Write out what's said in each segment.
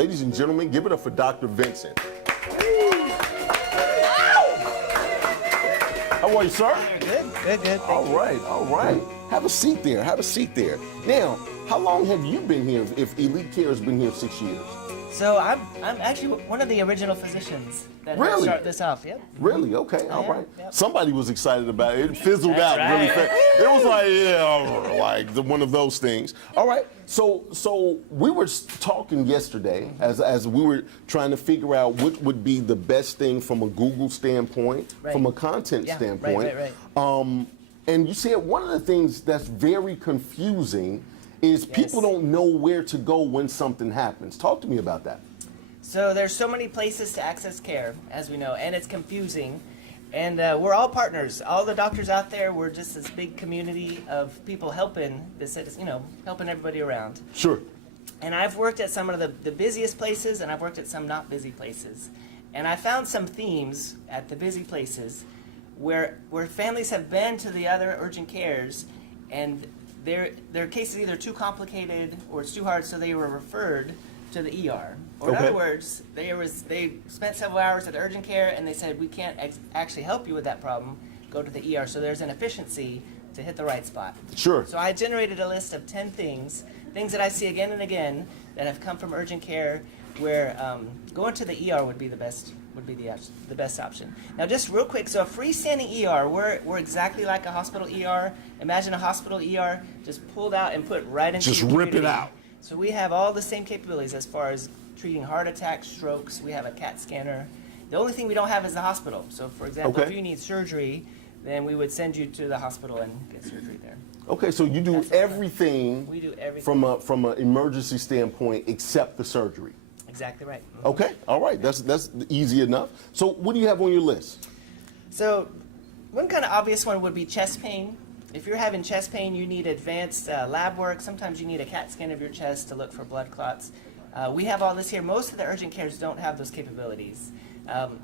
Ladies and gentlemen, give it up for Dr. Vincent. How are you, sir? Good. All right. Have a seat there. Now, how long have you been here if Elite Care has been here 6 years? So I'm actually one of the original physicians that Really? started this off. Yep. Really? Okay, all right. Yep. Somebody was excited about it. It fizzled That's out really right. fast. It was one of those things. All right. So we were talking yesterday as we were trying to figure out what would be the best thing from a Google standpoint, Right. from a content Yeah, standpoint. right. And you said one of the things that's very confusing is people Yes. don't know where to go when something happens. Talk to me about that. So there's so many places to access care, as we know, and it's confusing. And we're all partners. All the doctors out there, we're just this big community of people helping helping everybody around. Sure. And I've worked at some of the busiest places, and I've worked at some not busy places. And I found some themes at the busy places where families have been to the other urgent cares, and their case is either too complicated or it's too hard, so they were referred to the ER. Or in Okay. other words, they spent several hours at urgent care, and they said, we can't actually help you with that problem. Go to the ER. So there's an efficiency to hit the right spot. Sure. So I generated a list of 10 things that I see again and again that have come from urgent care, where going to the ER would be the best option. Now, just real quick, so a freestanding ER, we're exactly like a hospital ER. Imagine a hospital ER just pulled out and put right into Just your rip it community. out. So we have all the same capabilities as far as treating heart attacks, strokes. We have a CAT scanner. The only thing we don't have is the hospital. So, for example, Okay. if you need surgery, then we would send you to the hospital and get surgery there. Okay, so you do That's what everything, we do everything. from an emergency standpoint except the surgery. Exactly right. Okay, all right, that's easy enough. So what do you have on your list? So one kind of obvious one would be chest pain. If you're having chest pain, you need advanced lab work. Sometimes you need a CAT scan of your chest to look for blood clots. We have all this here. Most of the urgent cares don't have those capabilities.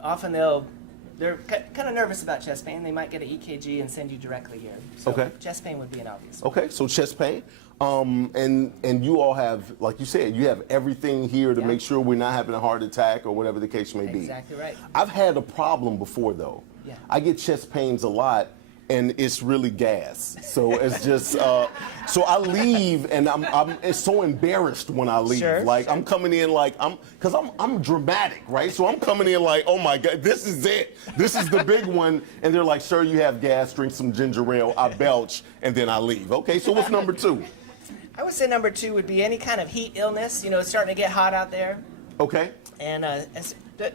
Often they're kind of nervous about chest pain. They might get an EKG and send you directly here. So Okay. chest pain would be an obvious one. Okay, so chest pain. And you all have, like you said, you have everything here to Yeah. make sure we're not having a heart attack or whatever the case may be. Exactly right. I've had a problem before though. Yeah. I get chest pains a lot, and it's really gas. So it's just, so I leave, and I'm it's so embarrassed when I leave. Sure, Like sure. I'm coming in like because I'm dramatic, right? So I'm coming in like, oh my God, this is it. This is the big one. And they're like, sir, you have gas. Drink some ginger ale. I belch, and then I leave. Okay, so what's number 2? I would say number 2 would be any kind of heat illness. You know, it's starting to get hot out there. Okay. And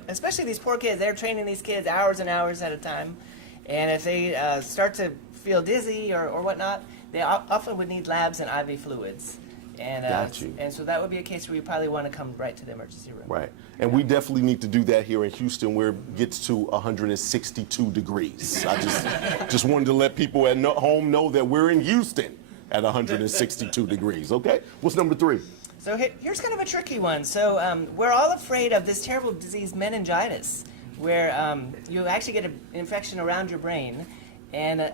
especially these poor kids, they're training these kids hours and hours at a time. And if they start to feel dizzy or whatnot, they often would need labs and IV fluids. And, Got you. And so that would be a case where you probably want to come right to the emergency room. Right. And we definitely need to do that here in Houston where it gets to 162 degrees. I just wanted to let people at home know that we're in Houston at 162 degrees. Okay? What's number 3? So here's kind of a tricky one. So we're all afraid of this terrible disease, meningitis, where you actually get an infection around your brain. And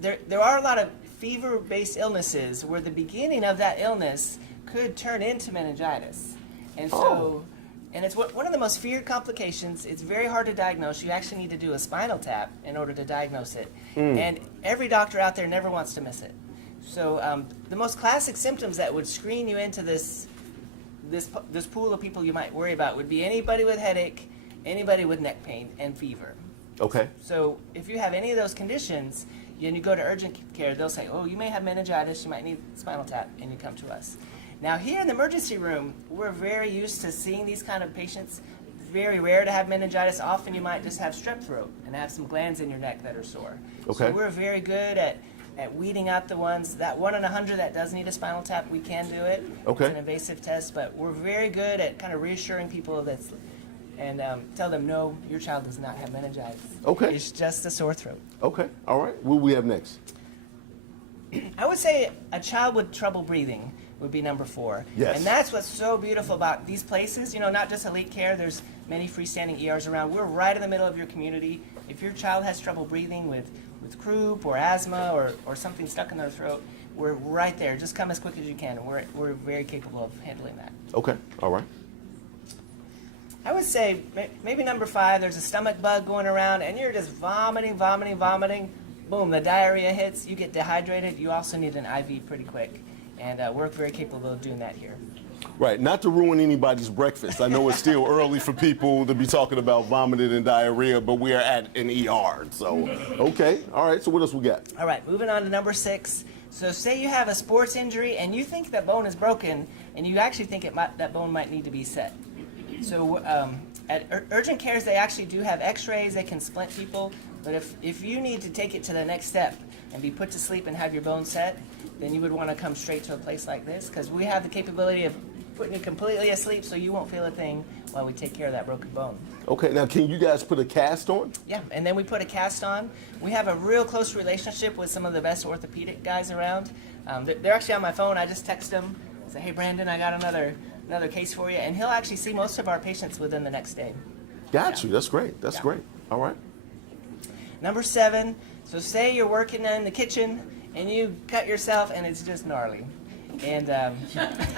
there are a lot of fever-based illnesses where the beginning of that illness could turn into meningitis. And so, and it's one of the most feared complications. It's very hard to diagnose. You actually need to do a spinal tap in order to diagnose it. And every doctor out there never wants to miss it. So the most classic symptoms that would screen you into this pool of people you might worry about would be anybody with headache, anybody with neck pain, and fever. Okay. So if you have any of those conditions, and you go to urgent care, they'll say, oh, you may have meningitis, you might need spinal tap, and you come to us. Now here in the emergency room, we're very used to seeing these kind of patients. It's very rare to have meningitis. Often you might just have strep throat and have some glands in your neck that are sore. Okay. So we're very good at weeding out the ones, that 1 in 100 that does need a spinal tap, we can do it. Okay. It's an invasive test, but we're very good at kind of reassuring people and tell them, no, your child does not have meningitis. Okay. It's just a sore throat. Okay. All right. What do we have next? I would say a child with trouble breathing would be number 4. Yes. And that's what's so beautiful about these places. You know, not just Elite Care, there's many freestanding ERs around. We're right in the middle of your community. If your child has trouble breathing with croup or asthma or something stuck in their throat, we're right there. Just come as quick as you can. We're very capable of handling that. Okay, all right. I would say maybe number 5, there's a stomach bug going around and you're just vomiting. Boom, the diarrhea hits, you get dehydrated. You also need an IV pretty quick. And we're very capable of doing that here. Right, not to ruin anybody's breakfast. I know it's still early for people to be talking about vomiting and diarrhea, but we are at an ER. So, okay, all right, so what else we got? All right, moving on to number 6. So say you have a sports injury and you think that bone is broken and you actually think that bone might need to be set. So at urgent cares, they actually do have x-rays. They can splint people. But if you need to take it to the next step and be put to sleep and have your bone set, then you would want to come straight to a place like this because we have the capability of putting you completely asleep so you won't feel a thing while we take care of that broken bone. Okay, now can you guys put a cast on? Yeah, and then we put a cast on. We have a real close relationship with some of the best orthopedic guys around. They're actually on my phone. I just text them, say, hey, Brandon, I got another case for you. And he'll actually see most of our patients within the next day. Got you, that's great, that's great. All right. Number 7, so say you're working in the kitchen and you cut yourself and it's just gnarly. And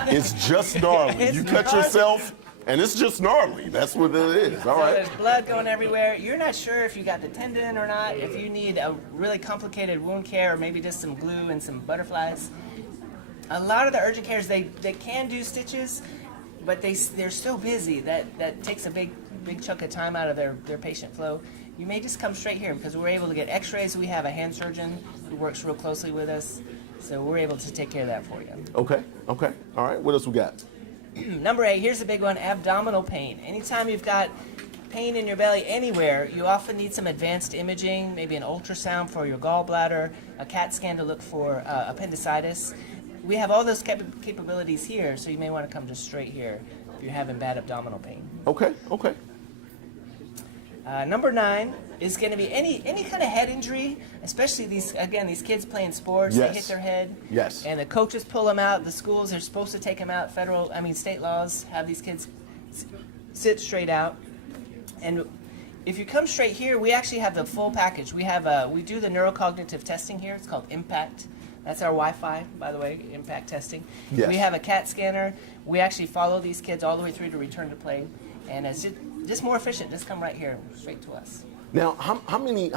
it's just gnarly. It's you cut gnarly. yourself and it's just gnarly. That's what it is. All so right. there's blood going everywhere. You're not sure if you got the tendon or not, if you need a really complicated wound care or maybe just some glue and some butterflies. A lot of the urgent cares, they can do stitches, but they're so busy that takes a big chunk of time out of their patient flow. You may just come straight here because we're able to get x-rays. We have a hand surgeon who works real closely with us, so we're able to take care of that for you. Okay, okay. All right, what else we got? Number 8, here's the big one, abdominal pain. Anytime you've got pain in your belly anywhere, you often need some advanced imaging, maybe an ultrasound for your gallbladder, a CAT scan to look for appendicitis. We have all those capabilities here, so you may want to come just straight here if you're having bad abdominal pain. Okay, okay. Number 9 is going to be any kind of head injury, especially these kids playing sports. Yes. They hit their head. Yes. And the coaches pull them out. The schools are supposed to take them out. State laws have these kids sit straight out. And if you come straight here, we actually have the full package. We do the neurocognitive testing here. It's called IMPACT. That's our Wi-Fi, by the way, IMPACT testing. Yes. We have a CAT scanner. We actually follow these kids all the way through to return to play. And it's just more efficient. Just come right here, straight to us. Now, how many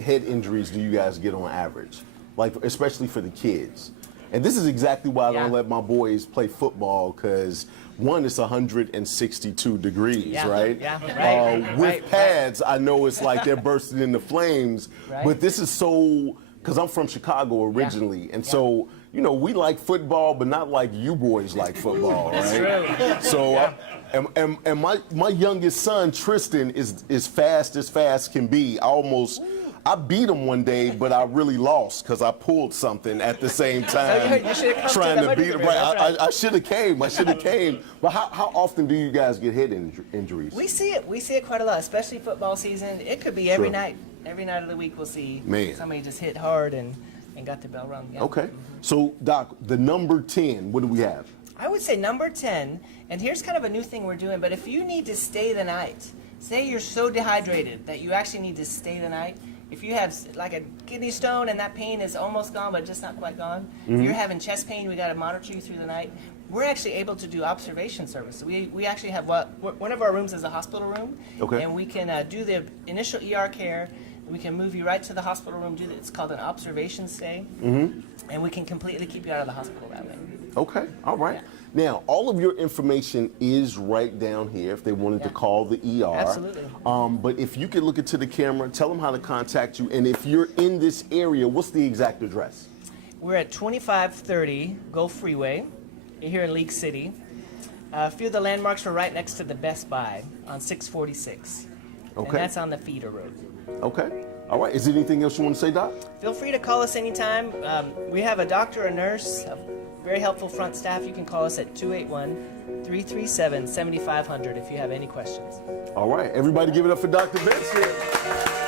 head injuries do you guys get on average? Like, especially for the kids. And this is exactly why I don't let my boys play football, because one, it's 162 degrees, right? Yeah, right. With pads, I know it's like they're bursting into flames, but this is so, because I'm from Chicago originally, and so, you know, we like football, but not like you boys like football, right? True. So, and my youngest son, Tristan, is fast as fast can be. I beat him one day, but I really lost because I pulled something at the same time, You should have come trying to to beat him. right. I should have came. But how often do you guys get head injuries? We see it quite a lot, especially football season. It could be every night. Every night of the week we'll see somebody just hit hard and got the bell rung. Yeah. Okay. So, Doc, the number 10, what do we have? I would say number 10, and here's kind of a new thing we're doing, but if you need to stay the night, say you're so dehydrated that you actually need to stay the night, if you have like a kidney stone and that pain is almost gone but just not quite gone, if you're having chest pain, we got to monitor you through the night, we're actually able to do observation service. We actually have one of our rooms is a hospital room, and we can do the initial ER care. We can move you right to the hospital room. It's called an observation stay, and we can completely keep you out of the hospital that way. Okay, all right. Yeah. Now, all of your information is right down here if they wanted to call the ER. Absolutely. But if you could look into the camera, tell them how to contact you, and if you're in this area, what's the exact address? We're at 2530 Gulf Freeway here in League City. A few of the landmarks are right next to the Best Buy on 646. Okay. And that's on the feeder road. Okay. All right. Is there anything else you want to say, Doc? Feel free to call us anytime. We have a doctor, a nurse, a very helpful front staff. You can call us at 281-337-7500 if you have any questions. All right. Everybody give it up for Dr. Vincent.